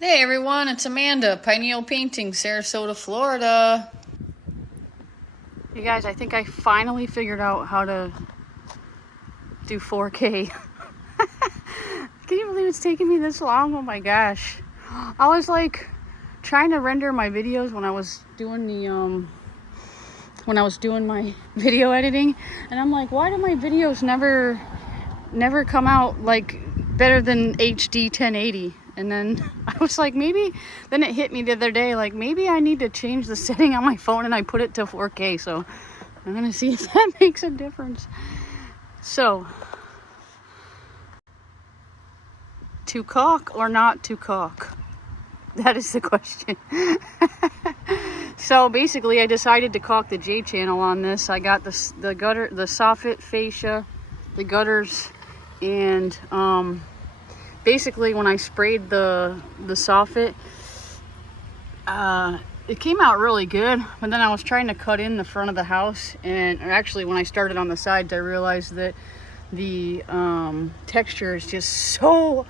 Hey everyone, it's Amanda, Pineal Painting, Sarasota, Florida. You guys, I think I finally figured out how to do 4K. Can you believe it's taking me this long? Oh my gosh. I was like trying to render my videos when I was doing my video editing, and I'm like, why do my videos never come out like better than HD 1080? And then I was like, then it hit me the other day, like maybe I need to change the setting on my phone, and I put it to 4K. So I'm gonna see if that makes a difference. So, to caulk or not to caulk? That is the question. So basically I decided to caulk the J channel on this. I got the gutter, the soffit fascia, the gutters, and basically when I sprayed the soffit, it came out really good, but then I was trying to cut in the front of the house, and actually when I started on the sides I realized that the texture is just so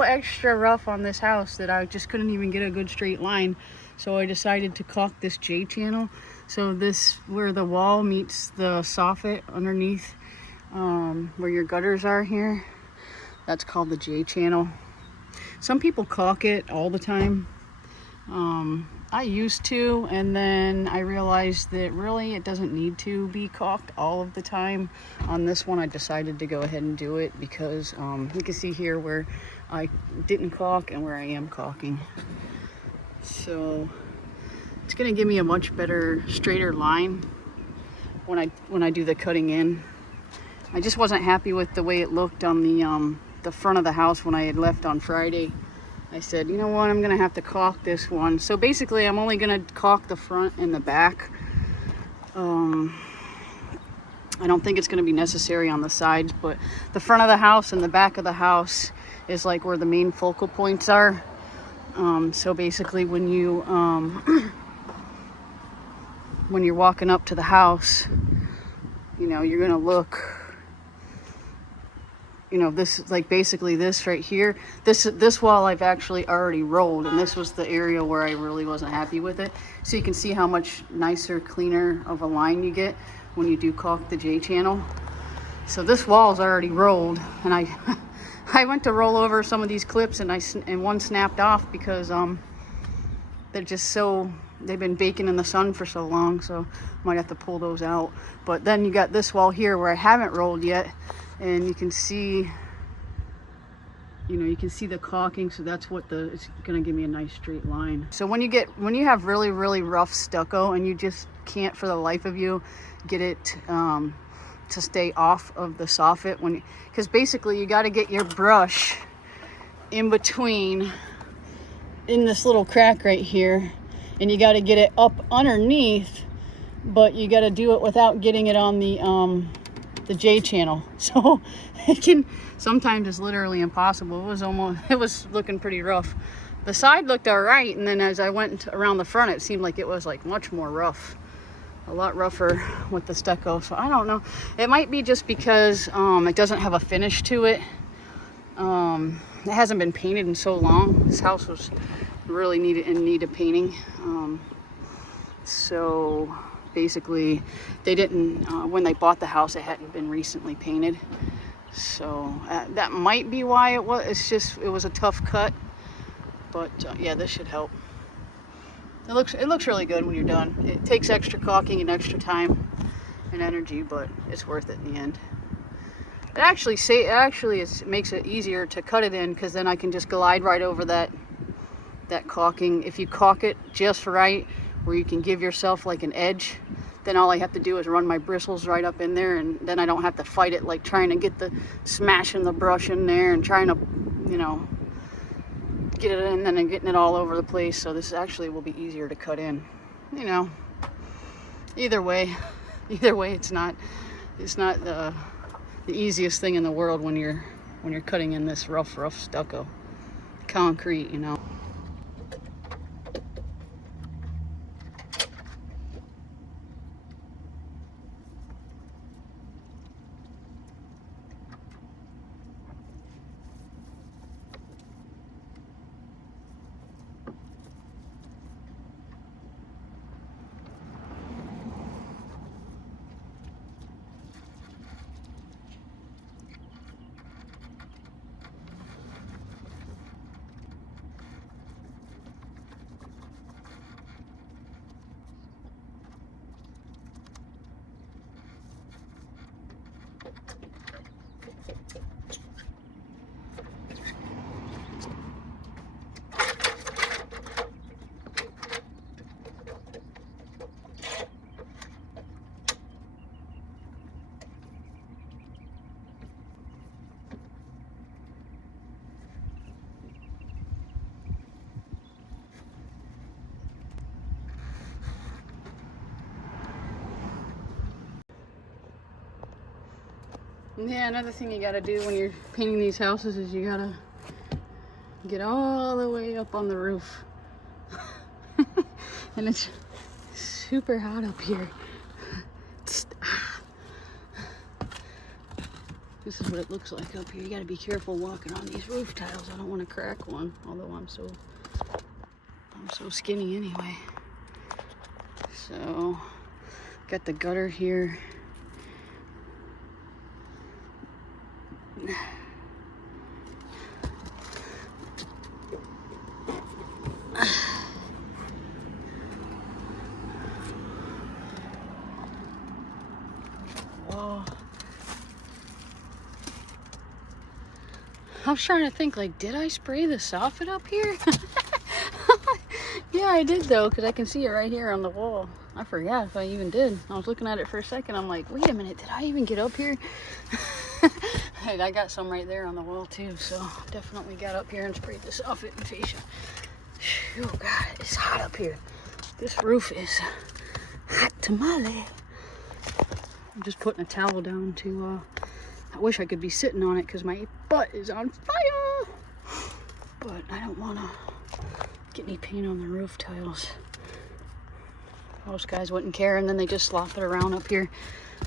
extra rough on this house that I just couldn't even get a good straight line. So I decided to caulk this J channel. So this, where the wall meets the soffit underneath, where your gutters are here, that's called the J channel. Some people caulk it all the time. I used to, and then I realized that really it doesn't need to be caulked all of the time. On this one I decided to go ahead and do it because you can see here where I didn't caulk and where I am caulking. So it's gonna give me a much better, straighter line when I do the cutting in. I just wasn't happy with the way it looked on the front of the house when I had left on Friday. I said, you know what, I'm gonna have to caulk this one. So basically I'm only gonna caulk the front and the back. I don't think it's gonna be necessary on the sides, but the front of the house and the back of the house is like where the main focal points are. So basically when you when you're walking up to the house, you know, you're gonna look, you know, this is like basically this right here. This wall I've actually already rolled, and this was the area where I really wasn't happy with it. So you can see how much nicer, cleaner of a line you get when you do caulk the J channel. So this wall's already rolled, and I went to roll over some of these clips, and one snapped off because they're just they've been baking in the sun for so long, so might have to pull those out. But then you got this wall here where I haven't rolled yet, and you can see, you know, you can see the caulking. So that's what it's gonna give me a nice straight line. So when you have really rough stucco and you just can't for the life of you get it to stay off of the soffit, because basically you got to get your brush in between, in this little crack right here, and you got to get it up underneath, but you got to do it without getting it on the J channel. So sometimes it's literally impossible. It was looking pretty rough. The side looked all right, and then as I went around the front, it seemed like it was like much more rough, a lot rougher with the stucco. So I don't know, it might be just because it doesn't have a finish to it. It hasn't been painted in so long. This house was really in need of painting. So basically they didn't, when they bought the house, it hadn't been recently painted. So that might be why it was a tough cut. But yeah, this should help. It looks really good when you're done. It takes extra caulking and extra time and energy, but it's worth it in the end. It actually makes it easier to cut it in, because then I can just glide right over that caulking. If you caulk it just right, where you can give yourself like an edge, then all I have to do is run my bristles right up in there, and then I don't have to fight it, like trying to smashing the brush in there and trying to, you know, get it in and then getting it all over the place. So this actually will be easier to cut in. You know, either way it's not the easiest thing in the world when you're cutting in this rough stucco concrete, you know. Yeah, another thing you gotta do when you're painting these houses is you gotta get all the way up on the roof. And it's super hot up here. This is what it looks like up here. You gotta be careful walking on these roof tiles. I don't want to crack one, although I'm so skinny anyway. So, got the gutter here. Whoa. I was trying to think, like, did I spray the soffit up here? Yeah, I did though, because I can see it right here on the wall. I forgot if I even did. I was looking at it for a second. I'm like, wait a minute, did I even get up here? Hey, I got some right there on the wall too, so definitely got up here and sprayed the soffit and fascia. Oh God, it's hot up here. This roof is hot tamale. I'm just putting a towel down to, I wish I could be sitting on it because my butt is on fire. But I don't want to get any paint on the roof tiles. Most guys wouldn't care, and then they just slop it around up here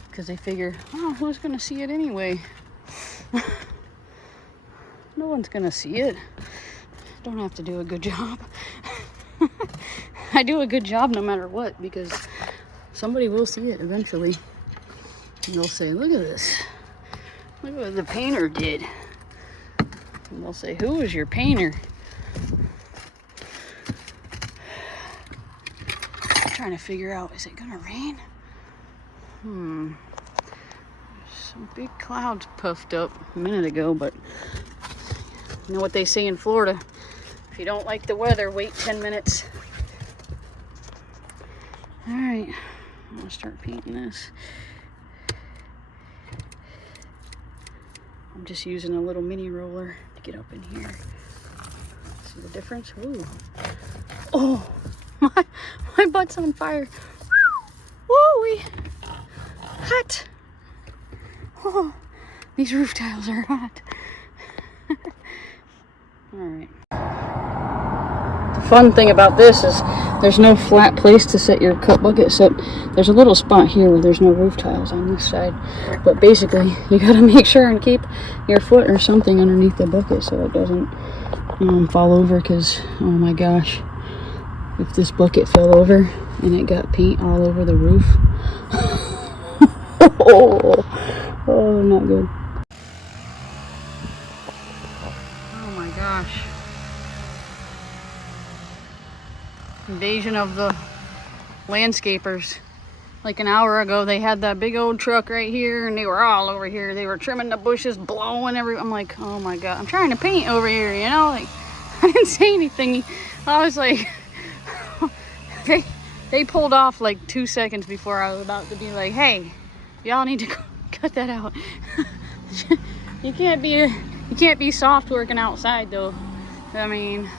because they figure, oh, who's gonna see it anyway? No one's gonna see it. Don't have to do a good job. I do a good job no matter what, because somebody will see it eventually. And they'll say, look at this. Look what the painter did. And they'll say, who was your painter? Trying to figure out, is it gonna rain? There's some big clouds puffed up a minute ago, but you know what they say in Florida, if you don't like the weather, wait 10 minutes. All right, I'm gonna start painting this. I'm just using a little mini roller to get up in here. See the difference? Ooh. Oh, my butt's on fire. Woo-wee. Hot. Oh, these roof tiles are hot. All right. The fun thing about this is there's no flat place to set your cut bucket, except there's a little spot here where there's no roof tiles on this side. But basically, you gotta make sure and keep your foot or something underneath the bucket so it doesn't fall over, because, oh my gosh, if this bucket fell over and it got paint all over the roof. Oh, not good. Oh my gosh. Invasion of the landscapers. Like an hour ago, they had that big old truck right here, and they were all over here. They were trimming the bushes, blowing I'm like, oh my God, I'm trying to paint over here, you know? Like, I didn't say anything. I was like, they pulled off like 2 seconds before I was about to be like, hey, y'all need to cut that out. You can't be soft working outside though. I mean,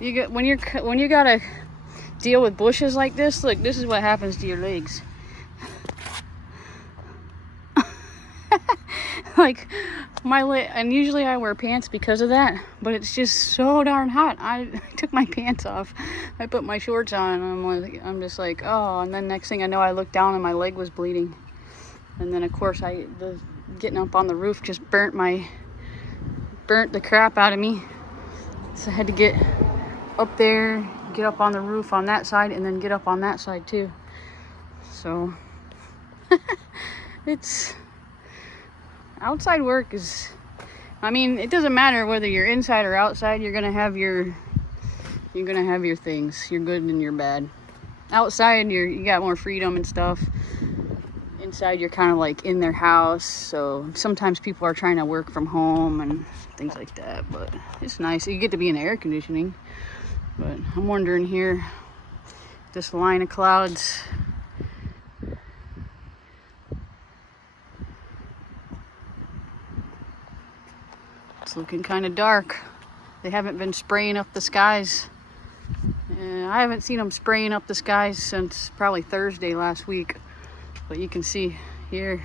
when you gotta deal with bushes like this, look, this is what happens to your legs. Like my leg, and usually I wear pants because of that, but it's just so darn hot. I took my pants off, I put my shorts on, and I'm just like, oh, and then next thing I know, I looked down and my leg was bleeding. And then of course the getting up on the roof just burnt the crap out of me. So I had to get up there, get up on the roof on that side, and then get up on that side too. So it's outside work is, I mean, it doesn't matter whether you're inside or outside, you're gonna have your things, your good and your bad. Outside you got more freedom and stuff. Inside you're kind of like in their house, so sometimes people are trying to work from home and things like that, but it's nice. You get to be in air conditioning. But I'm wondering here, this line of clouds, it's looking kind of dark. They haven't been spraying up the skies. I haven't seen them spraying up the skies since probably Thursday last week. But you can see here,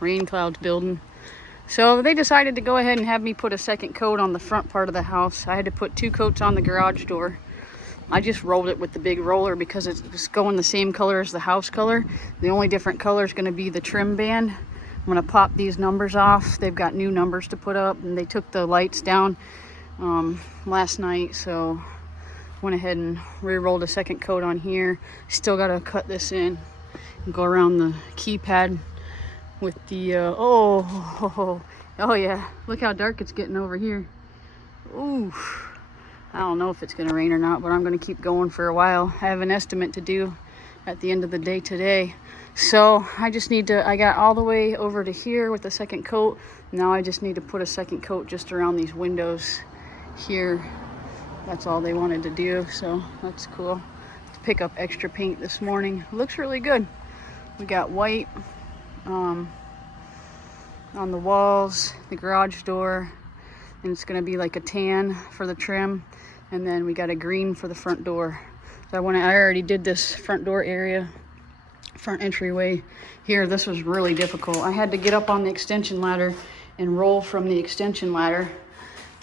rain clouds building. So they decided to go ahead and have me put a second coat on the front part of the house. I had to put 2 coats on the garage door. I just rolled it with the big roller because it's going the same color as the house color. The only different color is going to be the trim band. I'm going to pop these numbers off. They've got new numbers to put up, and they took the lights down last night, so went ahead and re-rolled a second coat on here. Still got to cut this in and go around the keypad with the oh yeah, look how dark it's getting over here. Ooh, I don't know if it's gonna rain or not, but I'm gonna keep going for a while. I have an estimate to do at the end of the day today, so I just need to, I got all the way over to here with the second coat. Now I just need to put a second coat just around these windows here. That's all they wanted to do, so that's cool. To pick up extra paint this morning. It looks really good. We got white on the walls, the garage door, and it's gonna be like a tan for the trim, and then we got a green for the front door. So I already did this front door area, front entryway here. This was really difficult. I had to get up on the extension ladder and roll from the extension ladder,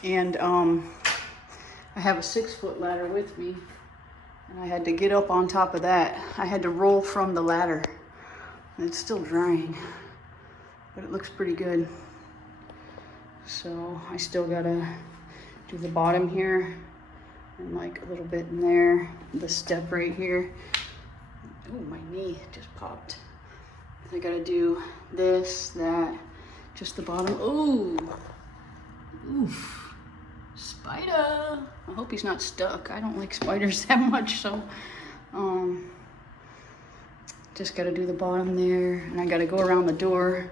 and I have a 6-foot ladder with me, and I had to get up on top of that. I had to roll from the ladder. It's still drying, but it looks pretty good. So I still gotta do the bottom here and like a little bit in there, the step right here. Oh, my knee just popped. I gotta do this, that, just the bottom. Ooh, oof, spider. I hope he's not stuck. I don't like spiders that much, so just gotta do the bottom there, and I gotta go around the door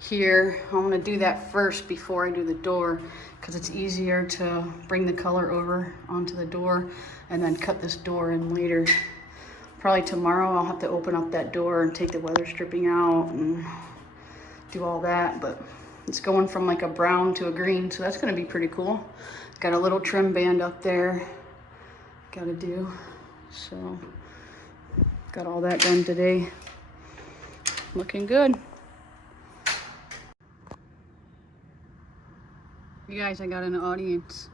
here. I want to do that first before I do the door, because it's easier to bring the color over onto the door and then cut this door in later. Probably tomorrow I'll have to open up that door and take the weather stripping out and do all that, but it's going from like a brown to a green, so that's going to be pretty cool. Got a little trim band up there gotta do, so got all that done today. Looking good. You guys, I got an audience.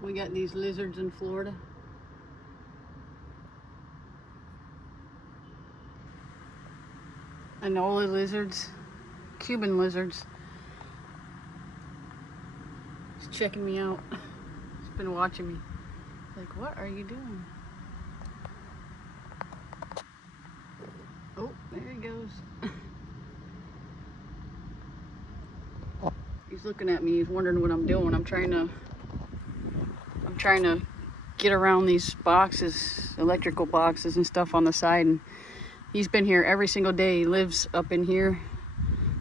We got these lizards in Florida. Anole lizards, Cuban lizards. He's checking me out. He's been watching me. Like, what are you doing? Oh, there he goes. He's looking at me. He's wondering what I'm doing. I'm trying to get around these boxes, electrical boxes and stuff on the side. And he's been here every single day. He lives up in here.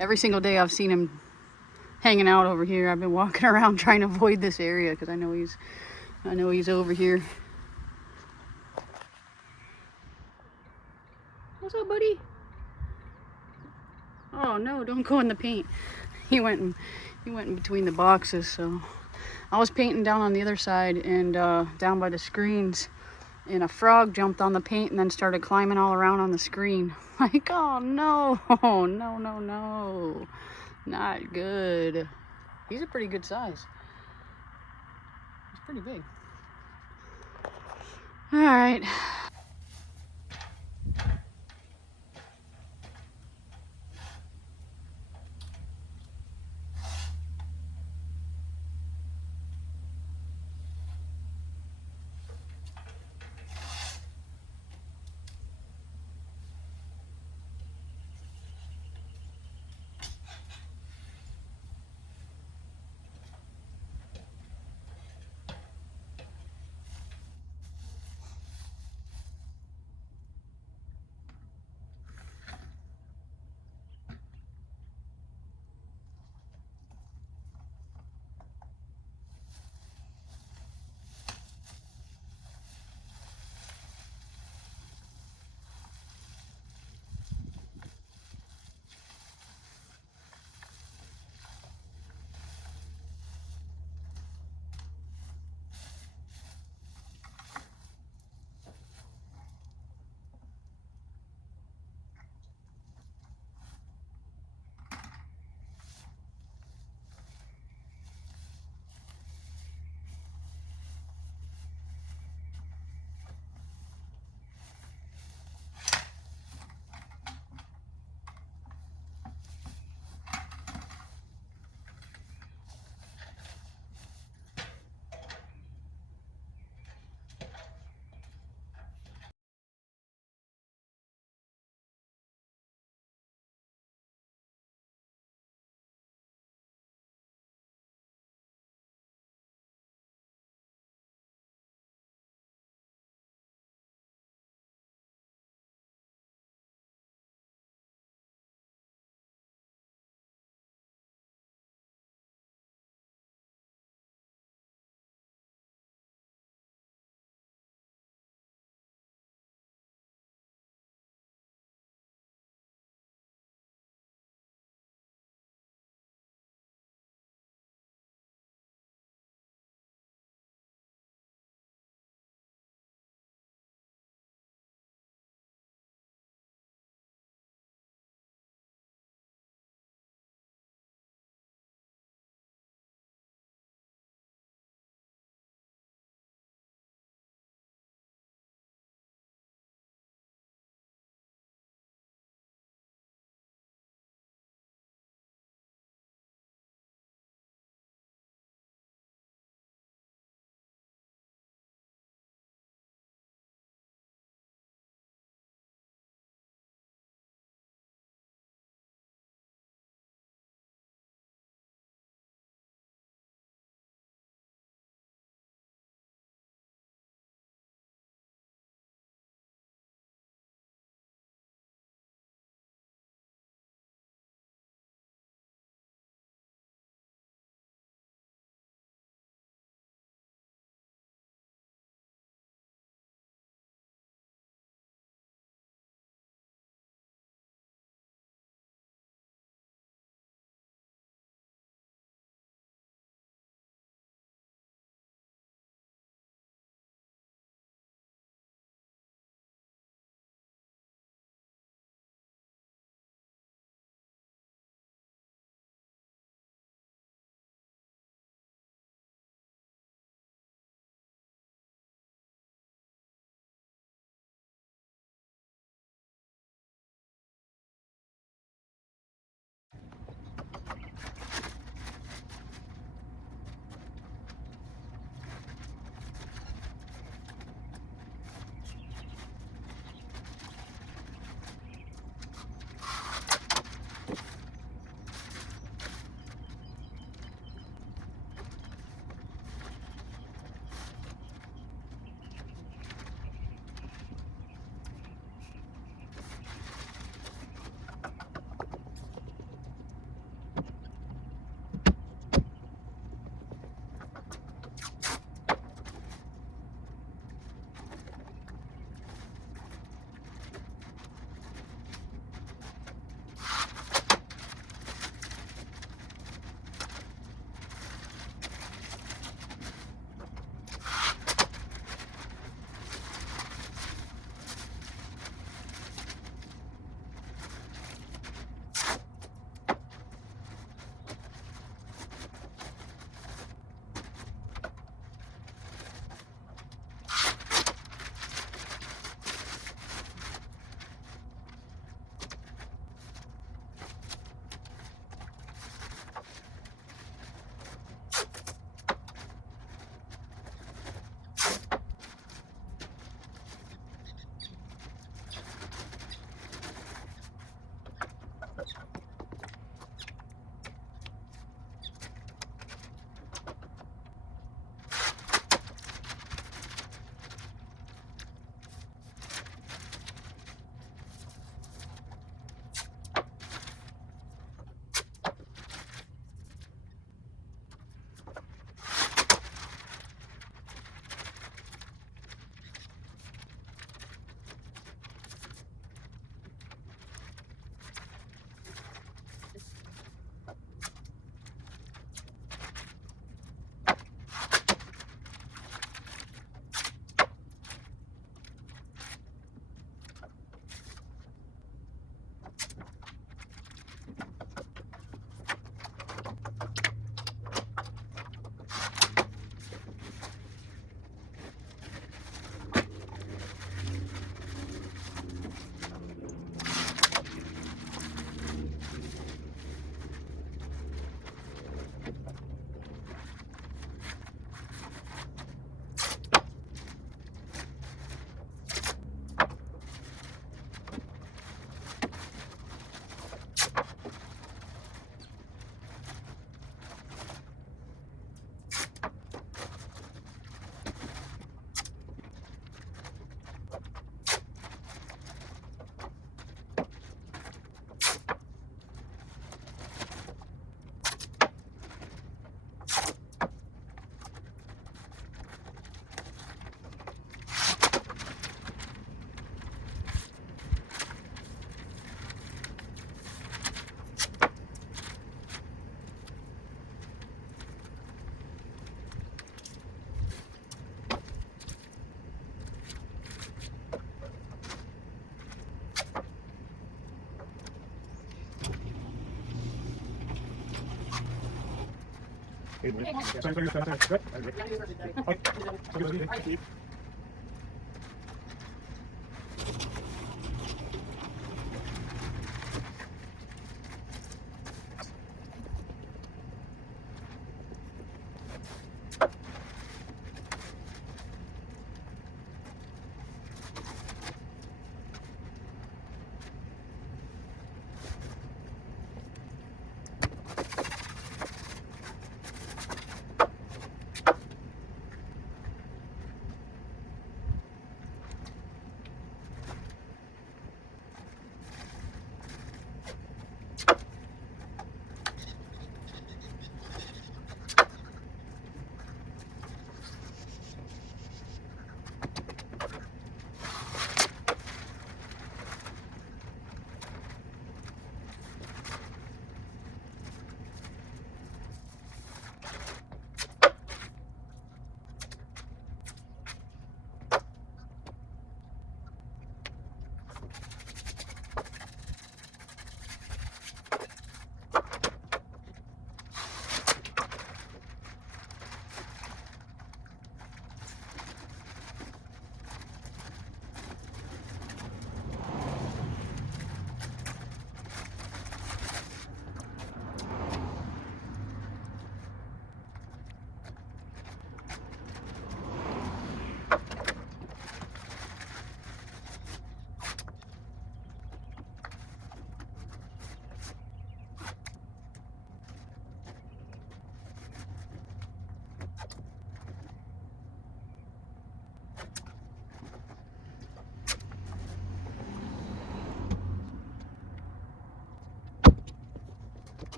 Every single day I've seen him hanging out over here. I've been walking around trying to avoid this area because I know he's over here. What's up, buddy? Oh no, don't go in the paint. He went in between the boxes. So I was painting down on the other side and down by the screens, and a frog jumped on the paint and then started climbing all around on the screen. Like, oh no, no, no, no, not good. He's a pretty good size. He's pretty big. All right.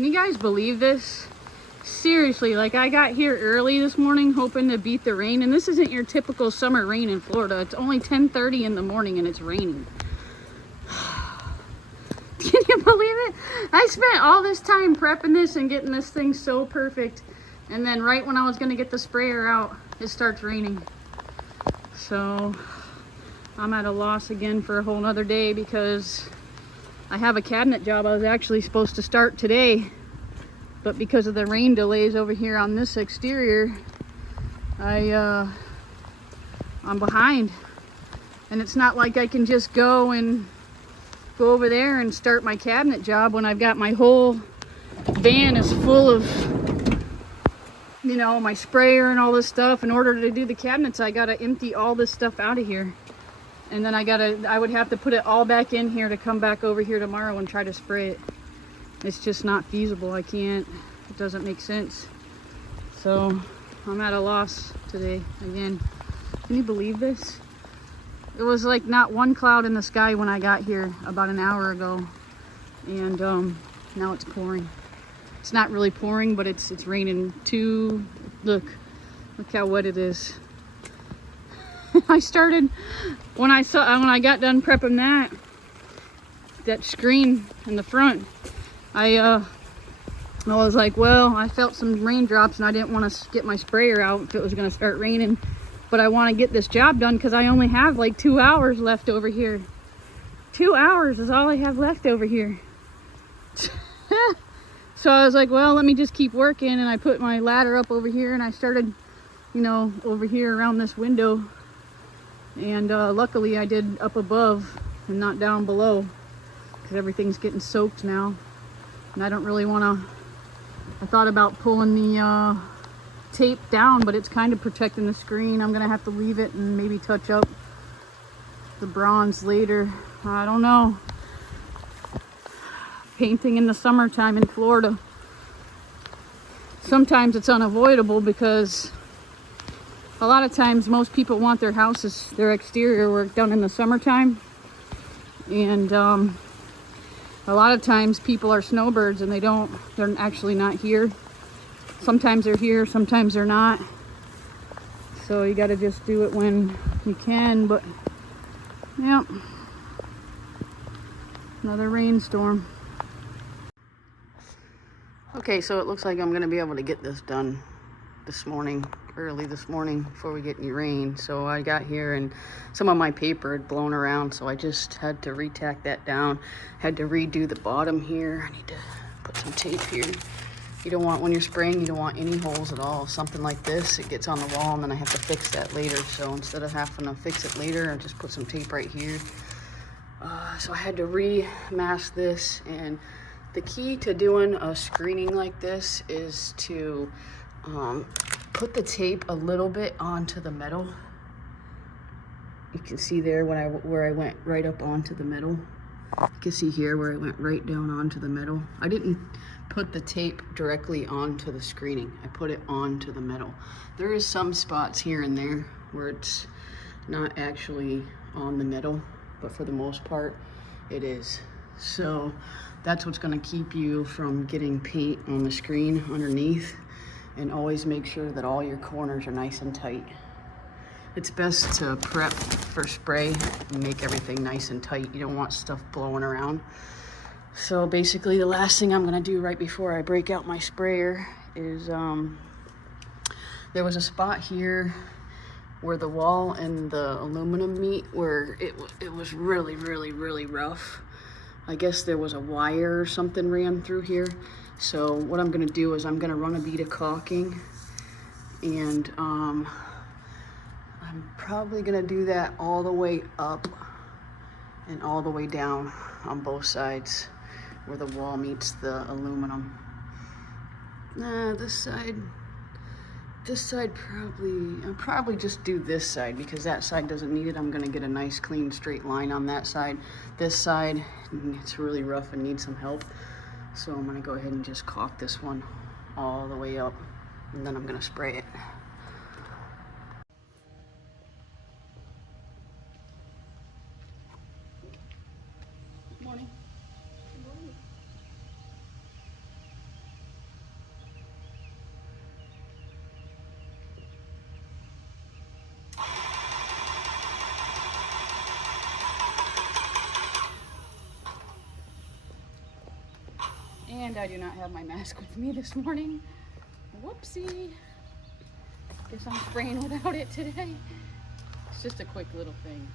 Can you guys believe this? Seriously, like I got here early this morning hoping to beat the rain, and this isn't your typical summer rain in Florida. It's only 10:30 in the morning and it's raining. Can you believe it? I spent all this time prepping this and getting this thing so perfect, and then right when I was going to get the sprayer out, it starts raining. So I'm at a loss again for a whole nother day because I have a cabinet job I was actually supposed to start today, but because of the rain delays over here on this exterior, I'm behind. And it's not like I can just go over there and start my cabinet job when I've got my whole van is full of, you know, my sprayer and all this stuff. In order to do the cabinets, I gotta empty all this stuff out of here. And then I would have to put it all back in here to come back over here tomorrow and try to spray it. It's just not feasible. I can't. It doesn't make sense. So I'm at a loss today again. Can you believe this? It was like not one cloud in the sky when I got here about an hour ago, and now it's pouring. It's not really pouring, but it's raining too. Look how wet it is. I started when I got done prepping that screen in the front. I was like, well, I felt some raindrops and I didn't want to get my sprayer out if it was going to start raining, but I want to get this job done because I only have like 2 hours left over here. 2 hours is all I have left over here. So I was like, well, let me just keep working, and I put my ladder up over here and I started, you know, over here around this window, and luckily I did up above and not down below because everything's getting soaked now. And I don't really want to, I thought about pulling the tape down, but it's kind of protecting the screen. I'm going to have to leave it and maybe touch up the bronze later. I don't know. Painting in the summertime in Florida. Sometimes it's unavoidable because a lot of times most people want their houses, their exterior work done in the summertime. And a lot of times people are snowbirds and they're actually not here. Sometimes they're here, sometimes they're not. So you got to just do it when you can. But yeah, another rainstorm. Okay, so it looks like I'm going to be able to get this done this morning, early this morning, before we get any rain. So I got here and some of my paper had blown around, so I just had to re-tack that down. Had to redo the bottom here. I need to put some tape here. You don't want, when you're spraying, you don't want any holes at all. Something like this, it gets on the wall and then I have to fix that later. So instead of having to fix it later, I just put some tape right here. So I had to re-mask this, and the key to doing a screening like this is to put the tape a little bit onto the metal. You can see there where I went right up onto the metal. You can see here where I went right down onto the metal. I didn't put the tape directly onto the screening. I put it onto the metal. There is some spots here and there where it's not actually on the metal, but for the most part it is. So that's what's going to keep you from getting paint on the screen underneath. And always make sure that all your corners are nice and tight. It's best to prep for spray and make everything nice and tight. You don't want stuff blowing around. So basically the last thing I'm gonna do right before I break out my sprayer is, there was a spot here where the wall and the aluminum meet where it was really, really, really rough. I guess there was a wire or something ran through here. So what I'm gonna do is I'm gonna run a bead of caulking, and I'm probably gonna do that all the way up and all the way down on both sides where the wall meets the aluminum. This side I'll probably just do this side because that side doesn't need it. I'm gonna get a nice clean straight line on that side. This side, it's really rough and needs some help. So I'm gonna go ahead and just caulk this one all the way up, and then I'm gonna spray it. Good morning. Good morning. And I do not have my mask with me this morning. Whoopsie. Guess I'm spraying without it today. It's just a quick little thing.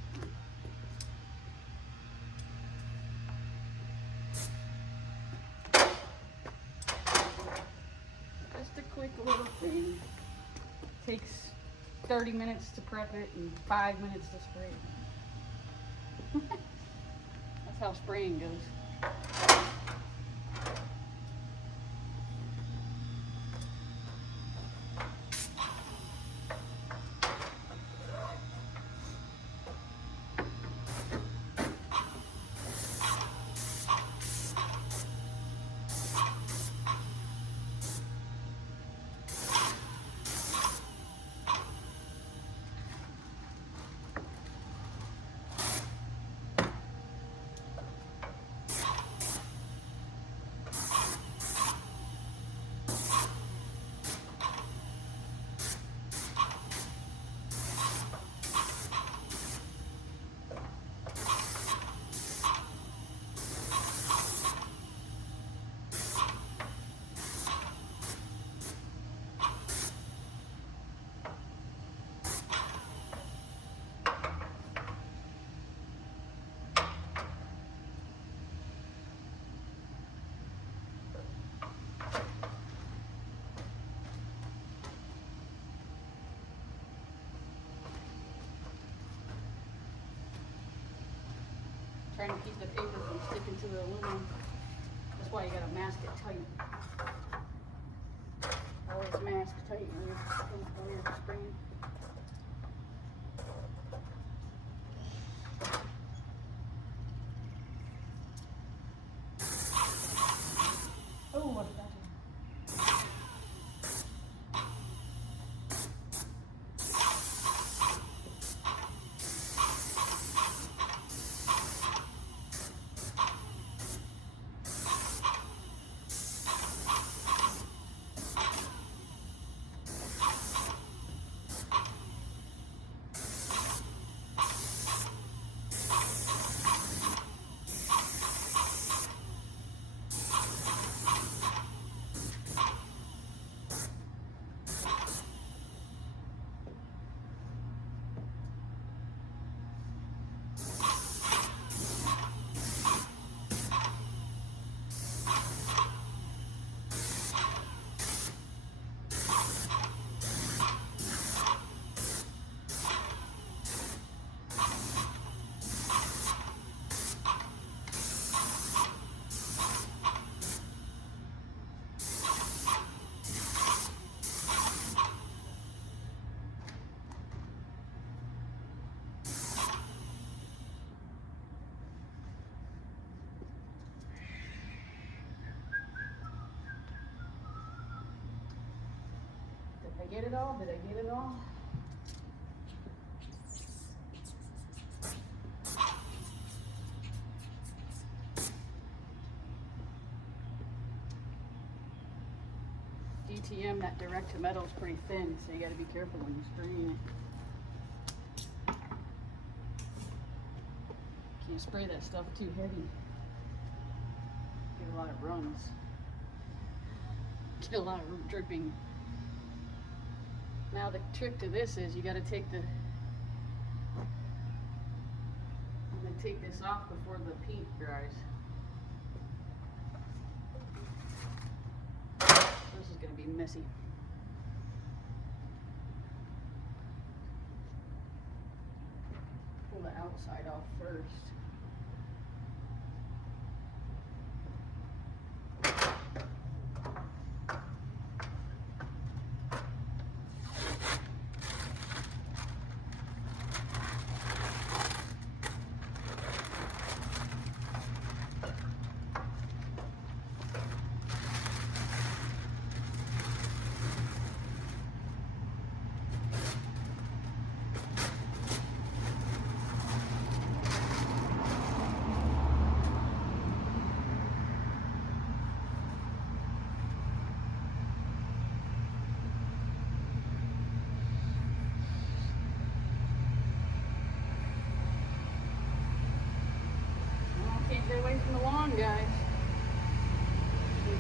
Just a quick little thing. Takes 30 minutes to prep it and 5 minutes to spray it. That's how spraying goes. Trying to keep the paper from sticking to the aluminum. That's why you gotta mask it tight. Always mask tight when you're spraying. Oh, what did that do? Did I get it all? Did I get it all? DTM, that direct to metal, is pretty thin, so you got to be careful when you're spraying it. Can't spray that stuff too heavy. Get a lot of runs. Get a lot of dripping. Now the trick to this is you got to take the. I'm gonna take this off before the paint dries. This is gonna be messy. Pull the outside off first. Can't get away from the lawn, guys. You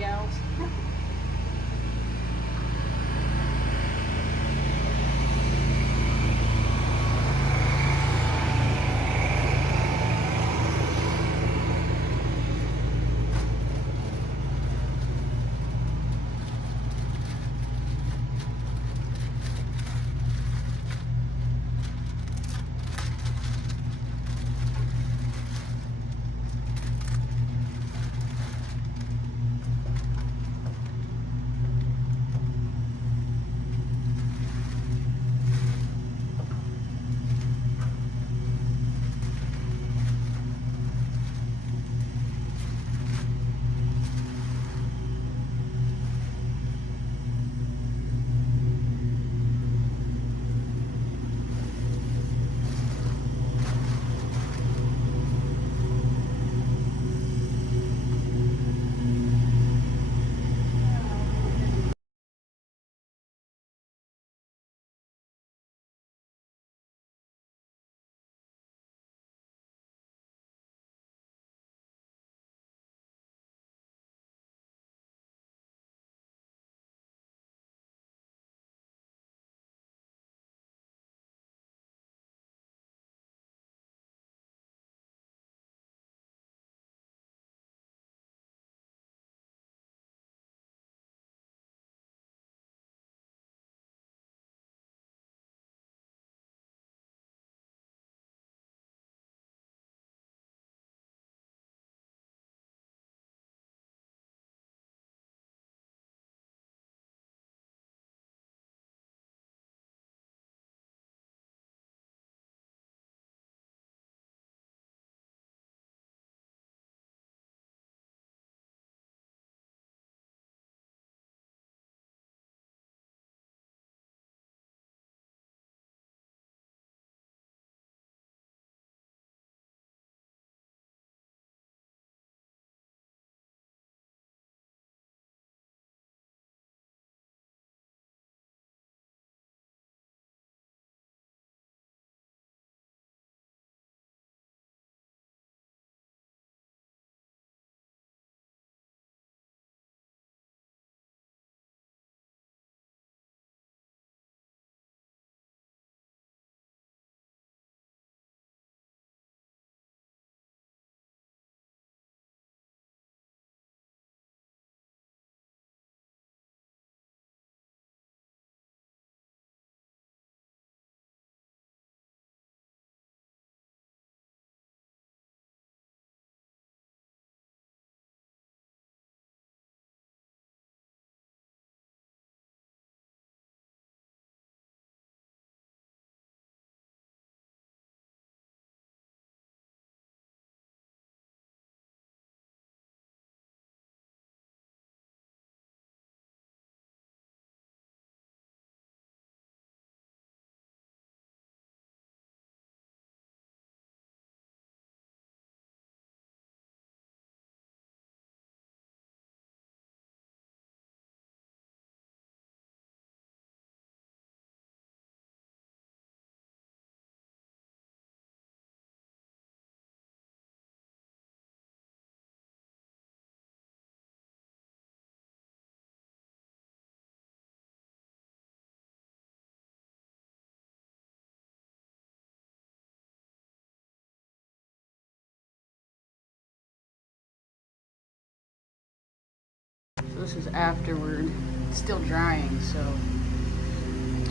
this is afterward. It's still drying, so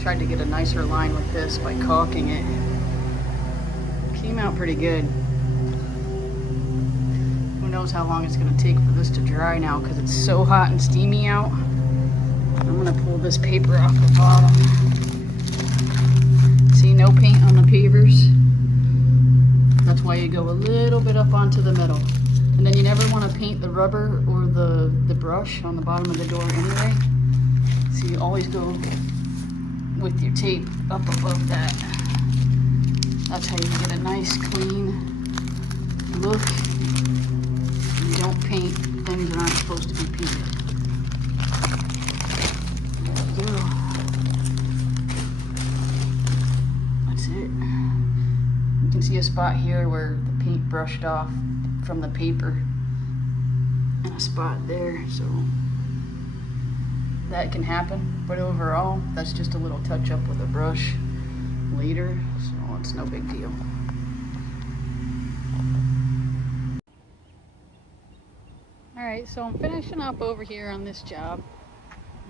tried to get a nicer line with this by caulking it. Came out pretty good. Who knows how long it's gonna take for this to dry now because it's so hot and steamy out. I'm gonna pull this paper off the bottom. See, no paint on the pavers. That's why you go a little bit up onto the metal. And then you never want to paint the rubber or the brush on the bottom of the door anyway. So you always go with your tape up above that. That's how you get a nice clean look. You don't paint things that aren't supposed to be painted. There we go. That's it. You can see a spot here where the paint brushed off from the paper, and a spot there, so that can happen, but overall that's just a little touch up with a brush later, so it's no big deal. Alright, so I'm finishing up over here on this job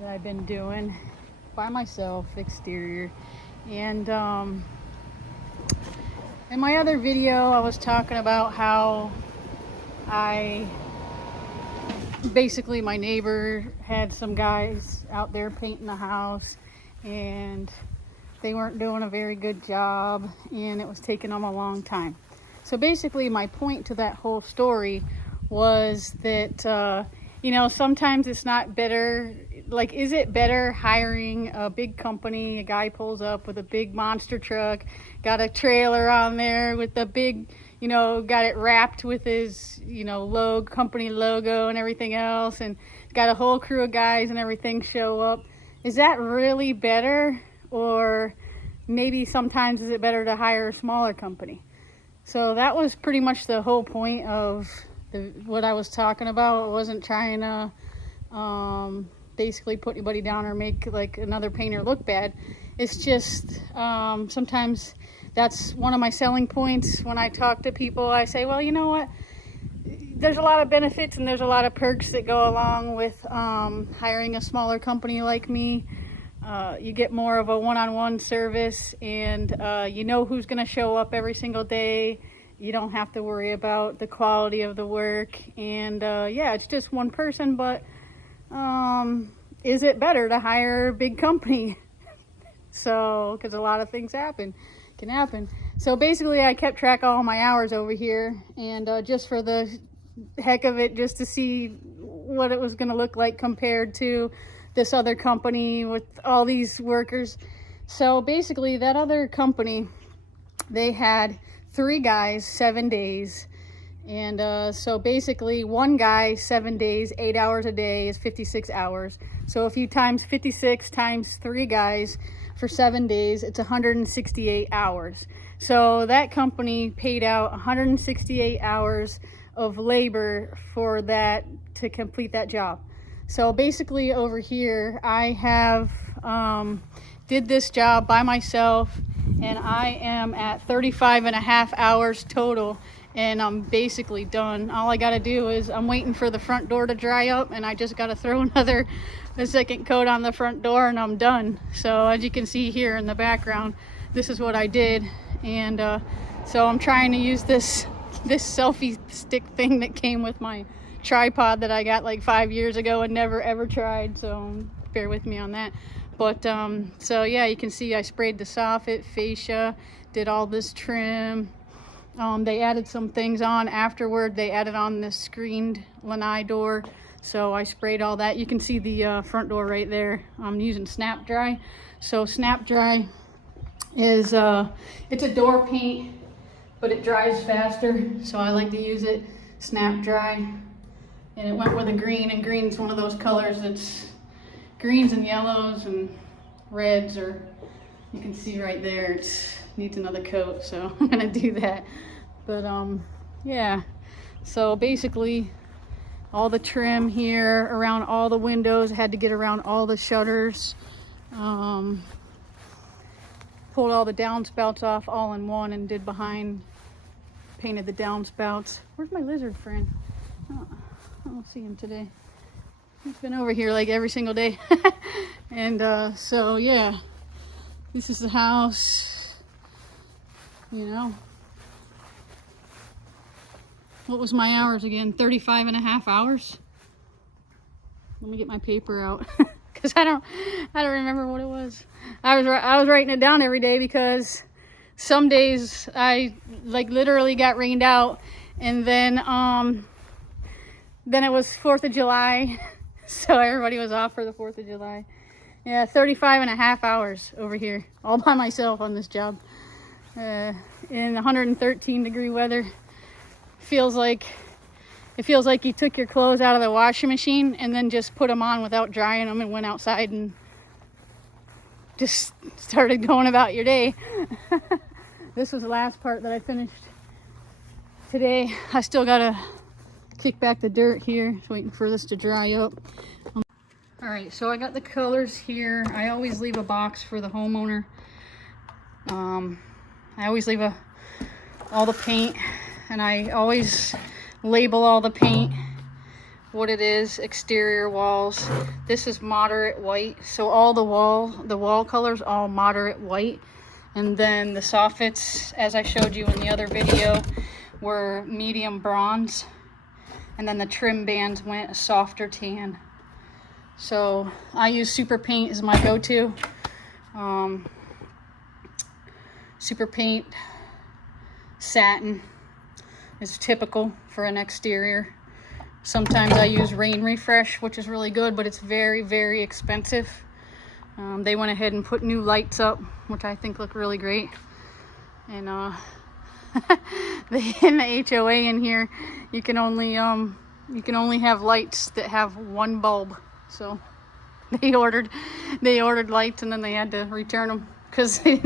that I've been doing by myself, exterior, and in my other video I was talking about how basically my neighbor had some guys out there painting the house and they weren't doing a very good job and it was taking them a long time. So basically my point to that whole story was that you know, sometimes it's not better, like, is it better hiring a big company? A guy pulls up with a big monster truck, got a trailer on there with the big, you know, got it wrapped with his, you know, company logo and everything else, and got a whole crew of guys and everything show up. Is that really better? Or maybe sometimes is it better to hire a smaller company? So that was pretty much the whole point of what I was talking about. I wasn't trying to basically put anybody down or make like another painter look bad. It's just sometimes that's one of my selling points when I talk to people. I say, well, you know what? There's a lot of benefits and there's a lot of perks that go along with hiring a smaller company like me. You get more of a one-on-one service, and you know who's going to show up every single day. You don't have to worry about the quality of the work, and yeah, it's just one person, but is it better to hire a big company? So, because a lot of things can happen. So basically I kept track of all my hours over here, and just for the heck of it, just to see what it was going to look like compared to this other company with all these workers. So basically that other company, they had 3 guys, 7 days. And so basically one guy, 7 days, 8 hours a day is 56 hours. So if you times 56 times 3 guys for 7 days, it's 168 hours. So that company paid out 168 hours of labor for that, to complete that job. So basically over here, I have did this job by myself, and I am at 35 and a half hours total, and I'm basically done. All I gotta do is I'm waiting for the front door to dry up, and I just gotta throw a second coat on the front door, and I'm done. So as you can see here in the background, this is what I did. And so I'm trying to use this selfie stick thing that came with my tripod that I got like 5 years ago and never ever tried, so bear with me on that. But so yeah, you can see I sprayed the soffit, fascia, did all this trim. They added some things on afterward. They added on this screened lanai door, so I sprayed all that. You can see the front door right there. I'm using Snap Dry. So Snap Dry is it's a door paint, but it dries faster, so I like to use it Snap Dry. And it went with a green, and green's one of those colors that's greens and yellows and reds, or you can see right there, it needs another coat, so I'm gonna do that. But yeah, so basically all the trim here around all the windows, I had to get around all the shutters, pulled all the downspouts off all in one and did behind, painted the downspouts. Where's my lizard friend? Oh, I don't see him today. He's been over here like every single day. And so yeah, this is the house, you know. What was my hours again? 35 and a half hours. Let me get my paper out because I don't remember what it was. I was writing it down every day because some days I like literally got rained out, and then it was 4th of July, so everybody was off for the 4th of July. Yeah, 35 and a half hours over here, all by myself on this job, in 113-degree weather. It feels like you took your clothes out of the washing machine and then just put them on without drying them and went outside and just started going about your day. This was the last part that I finished today. I still gotta kick back the dirt here. Just waiting for this to dry up. All right, so I got the colors here. I always leave a box for the homeowner. I always leave all the paint, and I always label all the paint, what it is, exterior walls. This is moderate white, so all the wall colors, all moderate white. And then the soffits, as I showed you in the other video, were medium bronze. And then the trim bands went a softer tan. So I use Super Paint as my go-to. Super Paint satin is typical for an exterior. Sometimes I use Rain Refresh, which is really good, but it's very, very expensive. They went ahead and put new lights up, which I think look really great. And in the HOA in here, you can only have lights that have one bulb. So they ordered lights, and then they had to return them because they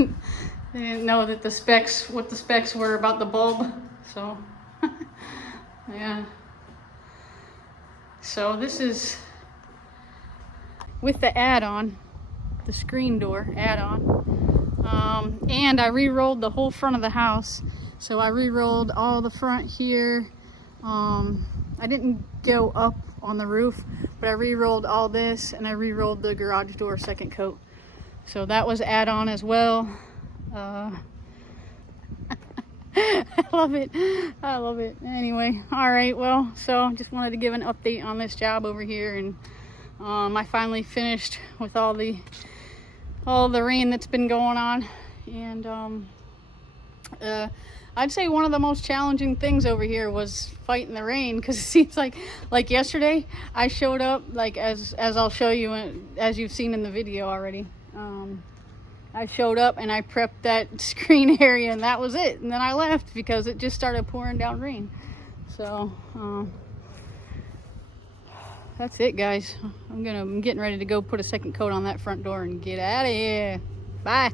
didn't know that what the specs were about the bulb. So yeah. So this is with the add-on, the screen door add-on, and I re-rolled the whole front of the house. So I re-rolled all the front here. I didn't go up on the roof, but I re-rolled all this, and I re-rolled the garage door second coat. So that was add-on as well. I love it. I love it. Anyway, all right, well, so just wanted to give an update on this job over here, and I finally finished with all the rain that's been going on. And I'd say one of the most challenging things over here was fighting the rain, because it seems like yesterday I showed up, like as I'll show you, as you've seen in the video already. I showed up and I prepped that screen area, and that was it. And then I left because it just started pouring down rain. So that's it, guys. I'm getting ready to go put a second coat on that front door and get out of here. Bye.